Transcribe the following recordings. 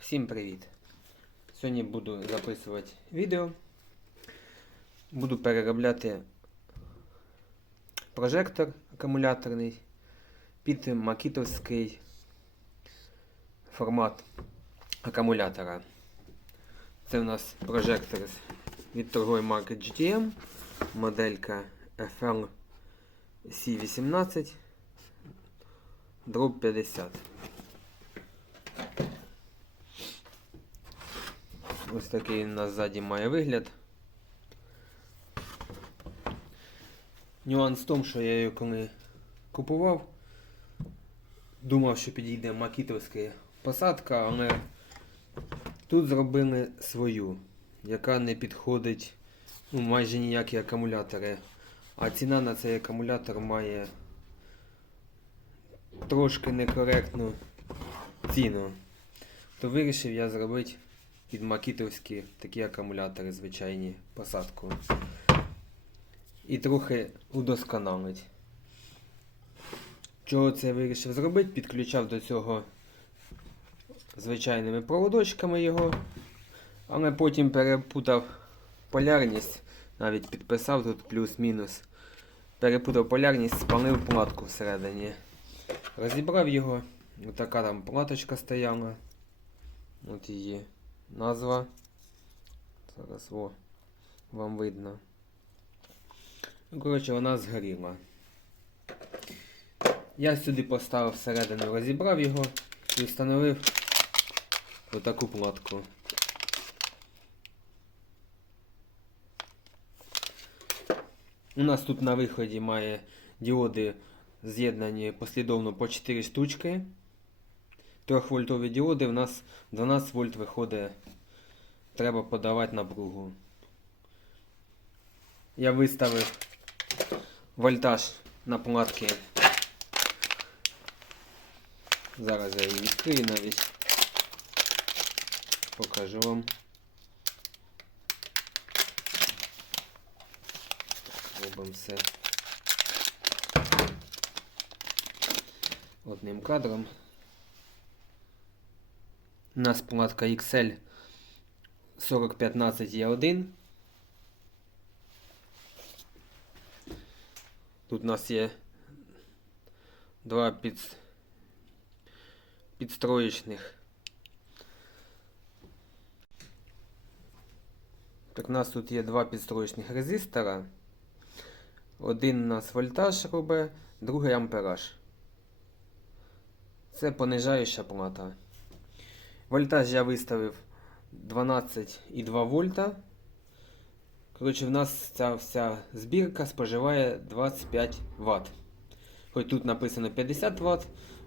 Всім привіт! Сьогодні буду записувати відео. Буду переробляти прожектор акумуляторний під макітовський формат акумулятора. Це у нас прожектор від торгової марки GTM, моделька FL C18 дроб 50. Ось такий у нас ззаді має вигляд. Нюанс в тому, що я її коли купував, думав, що підійде макітовська посадка, але тут зробили свою, яка не підходить ну, майже ніякі акумулятори. А ціна на цей акумулятор має трошки некоректну ціну. То вирішив я зробити під макітовські такі акумулятори звичайні посадку. І трохи удосконалить. Чого це я вирішив зробити? Підключав до цього звичайними проводочками його, але потім перепутав полярність, навіть підписав тут плюс-мінус. Перепутав полярність, спалив платку всередині. Розібрав його, отака там платочка стояла. От її назва. Зараз во, вам видно. Ну, коротше, вона згоріла. Я сюди поставив всередину, розібрав його і встановив отаку платку. У нас тут на виході має діоди з'єднані послідовно по 4 штучки. 3-вольтові діоди у нас 12 вольт виходить, треба подавати напругу. Я виставив вольтаж на платки. Зараз я її відкрию навіть. Покажу вам. Робимо все одним кадром. У нас платка XL 4015 e 1 Тут у нас є два під... підстроєчних. Так, у нас тут є два підстроєчних резистора. Один у нас вольтаж робить, другий ампераж. Це понижаюча плата. Вольтаж я виставив 12,2 вольта. Коротше, в нас ця вся збірка споживає 25 Вт. Хоч тут написано 50 Вт,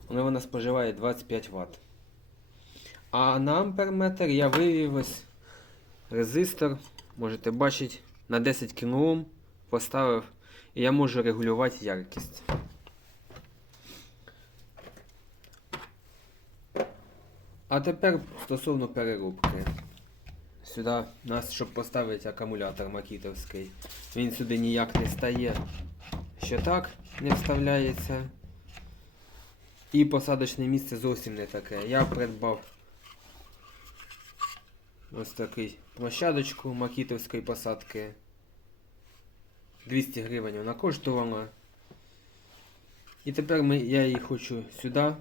але вона споживає 25 Вт. А на амперметр я вивів ось резистор, можете бачити, на 10 кОм поставив і я можу регулювати яркість. А тепер стосовно переробки. Сюди нас, щоб поставити акумулятор макітовський, він сюди ніяк не стає, що так не вставляється. І посадочне місце зовсім не таке. Я придбав ось такий площадочку макітовської посадки. 200 гривень вона коштувала. І тепер ми, я її хочу сюди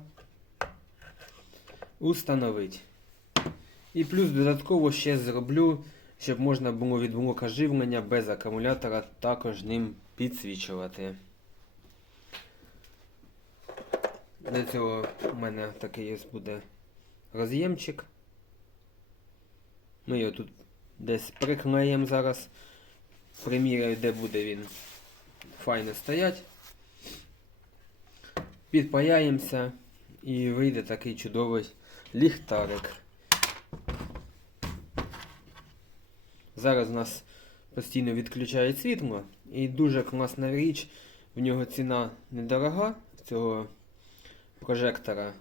установити. І плюс додатково ще зроблю, щоб можна було від блока живлення без акумулятора також ним підсвічувати. Для цього у мене такий буде роз'ємчик. Ми його тут десь приклеїмо зараз. Приміряю, де буде він файно стоять. Підпаяємося і вийде такий чудовий ліхтарик. Зараз у нас постійно відключають світло і дуже класна річ, в нього ціна недорога цього прожектора.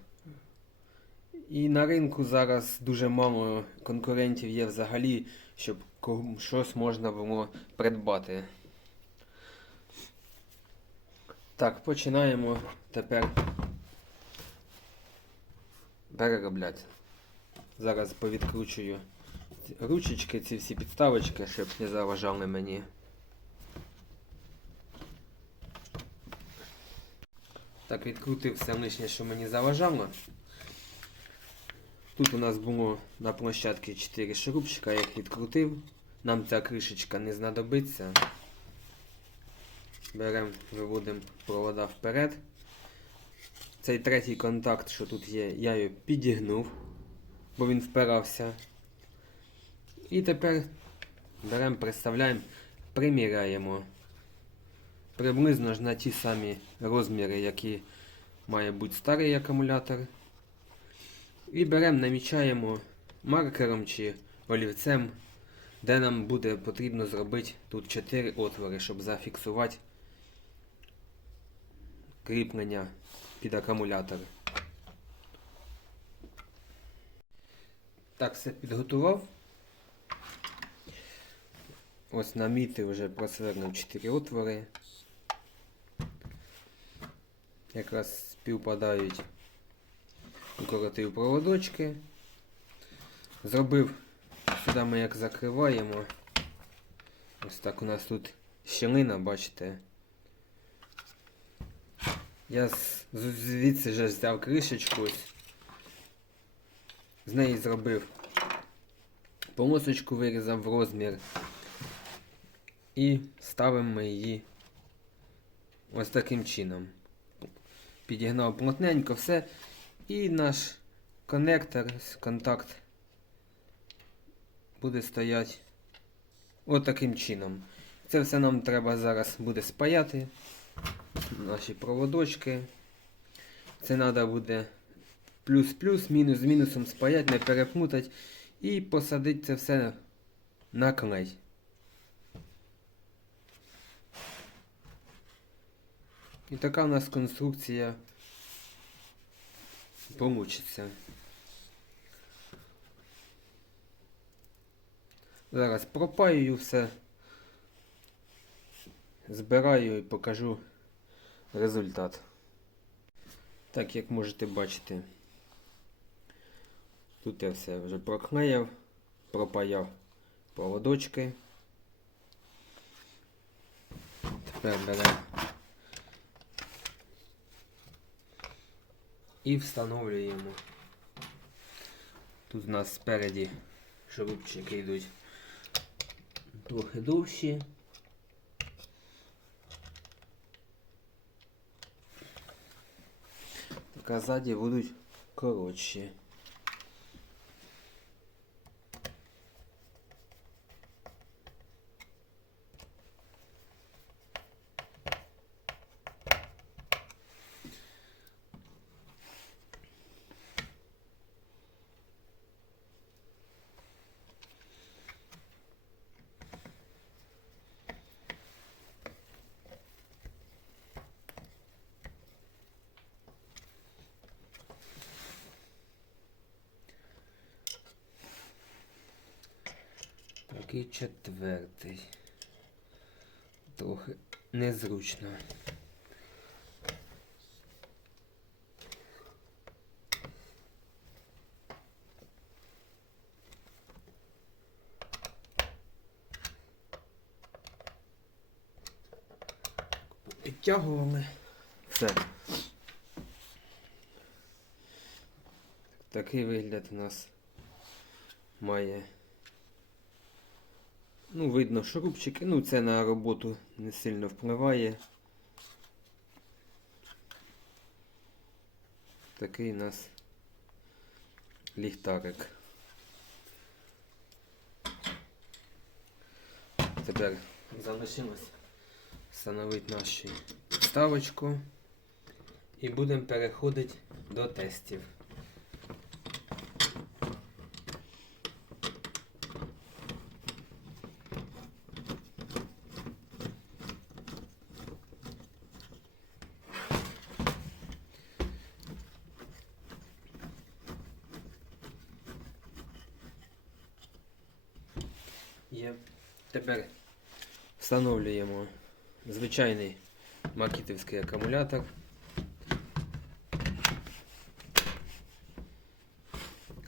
І на ринку зараз дуже мало конкурентів є взагалі, щоб щось можна було придбати. Так, починаємо тепер переробляти. Зараз повідкручую ручечки, ці всі підставочки, щоб не заважали мені. Так, відкрутив все лишнє, що мені заважало. Тут у нас було на площадці 4 шурупчика, я їх відкрутив. Нам ця кришечка не знадобиться. Беремо, виводимо провода вперед. Цей третій контакт, що тут є, я його підігнув, бо він впирався. І тепер беремо, представляємо, приміряємо. Приблизно ж на ті самі розміри, які має бути старий акумулятор. І беремо, намічаємо маркером чи олівцем, де нам буде потрібно зробити тут 4 отвори, щоб зафіксувати кріплення під акумулятор. Так, все підготував. Ось намітив вже просвернув 4 отвори. Якраз співпадають укоротив проводочки. Зробив, сюди ми як закриваємо. Ось так у нас тут щілина, бачите. Я з- звідси вже взяв кришечку. З неї зробив полосочку, вирізав в розмір. І ставимо її ось таким чином. Підігнав плотненько все. І наш коннектор, контакт буде стояти от чином. Це все нам треба зараз буде спаяти. Наші проводочки. Це треба буде плюс-плюс, мінус з мінусом спаяти, не переплутати і посадити це все на клей. І така у нас конструкція получиться. Зараз пропаюю все, збираю і покажу результат. Так як можете бачити, тут я все вже проклеїв, пропаяв проводочки. Тепер беремо і встановлюємо. Тут у нас спереді шурупчики йдуть трохи довші. Ззаді будуть коротші. Так, четвертий. Трохи незручно. Підтягували. Все. Такий вигляд у нас має. Ну, видно шурупчики, ну це на роботу не сильно впливає. Такий у нас ліхтарик. Тепер залишилось встановити нашу ставочку і будемо переходити до тестів. Є. Тепер встановлюємо звичайний макітівський акумулятор.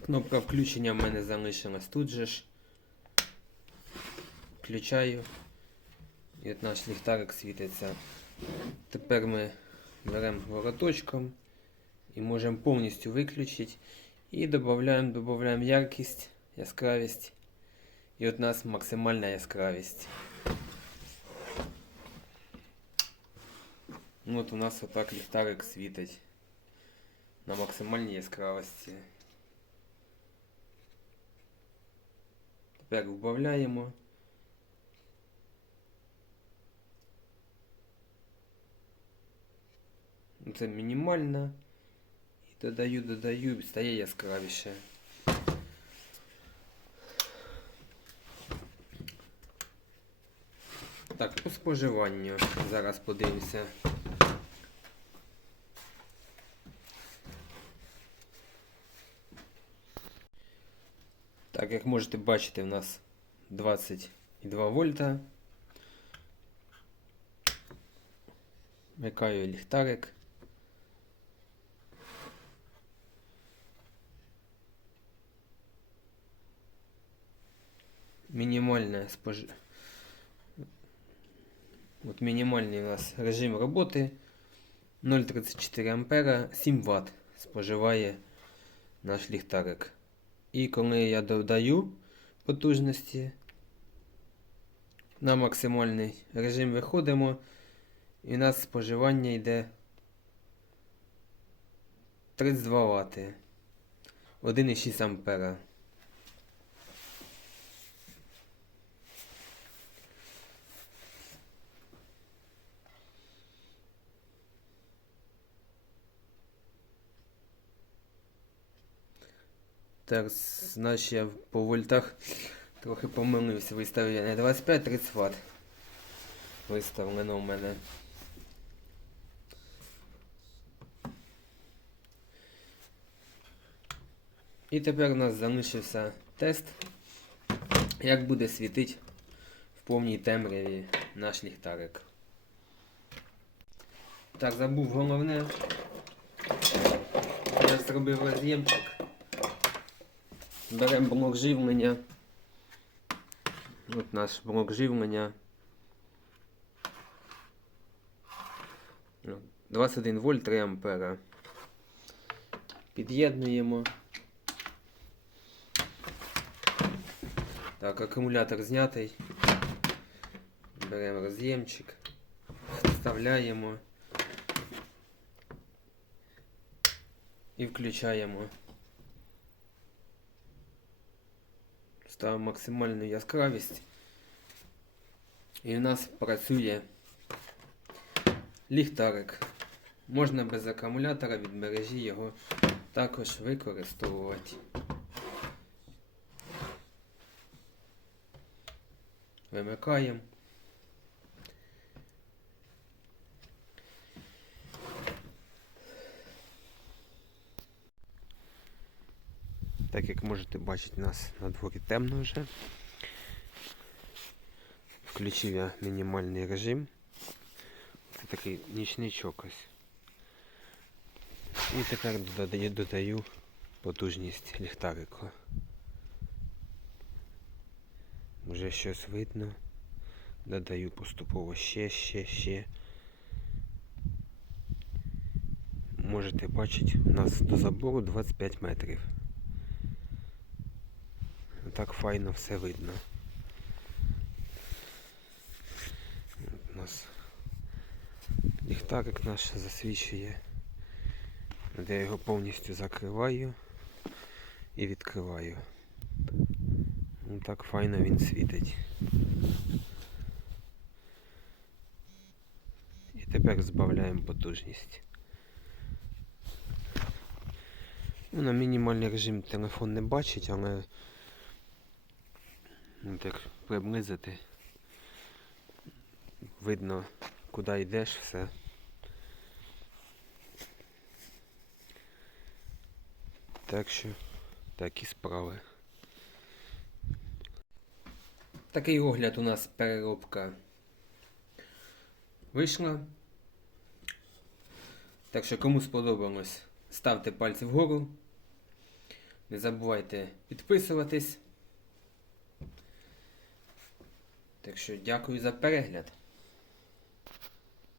Кнопка включення в мене залишилась тут же ж. Включаю. І от наш ліхтарик світиться. Тепер ми беремо вороточком і можемо повністю виключити. І додаємо, яркість, яскравість. І от у нас максимальна яскравість. Ну, от у нас отак ліхтарик світить на максимальній яскравості. Тепер вбавляємо. Це мінімально. І додаю, додаю, стає яскравіше. Так, по споживанню. Зараз подивимося. Так, як можете бачити, у нас 22 вольта. Вмикаю ліхтарик. Мінімальне спож... От мінімальний у нас режим роботи 0,34 ампера, 7 Вт споживає наш ліхтарик. І коли я додаю потужності на максимальний режим виходимо, і у нас споживання йде 32 Вт, 1,6 ампера. Так, значить я по вольтах трохи помилився. Виставив я не 25-30 Вт. Виставлено в мене. І тепер у нас залишився тест, як буде світити в повній темряві наш ліхтарик. Так, забув головне. Я зробив роз'ємчик. Беремо блок живлення. От наш блок живлення. Ну, 21 вольт 3 ампера. Під'єднуємо. Так, акумулятор знятий. Беремо роз'ємчик. Вставляємо. І включаємо. Ставимо максимальну яскравість. І в нас працює ліхтарик. Можна без акумулятора від мережі його також використовувати. Вимикаємо. Так як можете бачити, у нас на дворі темно вже. Включив я мінімальний режим. Це такий нічничок ось. І тепер додаю, додаю потужність ліхтарика. Вже щось видно. Додаю поступово ще, ще, ще. Можете бачити, у нас до забору 25 метрів. Так файно все видно. От у нас ліхтарик наш засвічує. Я його повністю закриваю і відкриваю. От так файно він світить. І тепер збавляємо потужність. Ну, на мінімальний режим телефон не бачить, але ну, так приблизити. Видно, куди йдеш все. Так що такі справи. Такий огляд у нас переробка вийшла. Так що кому сподобалось, ставте пальці вгору. Не забувайте підписуватись. Так що дякую за перегляд.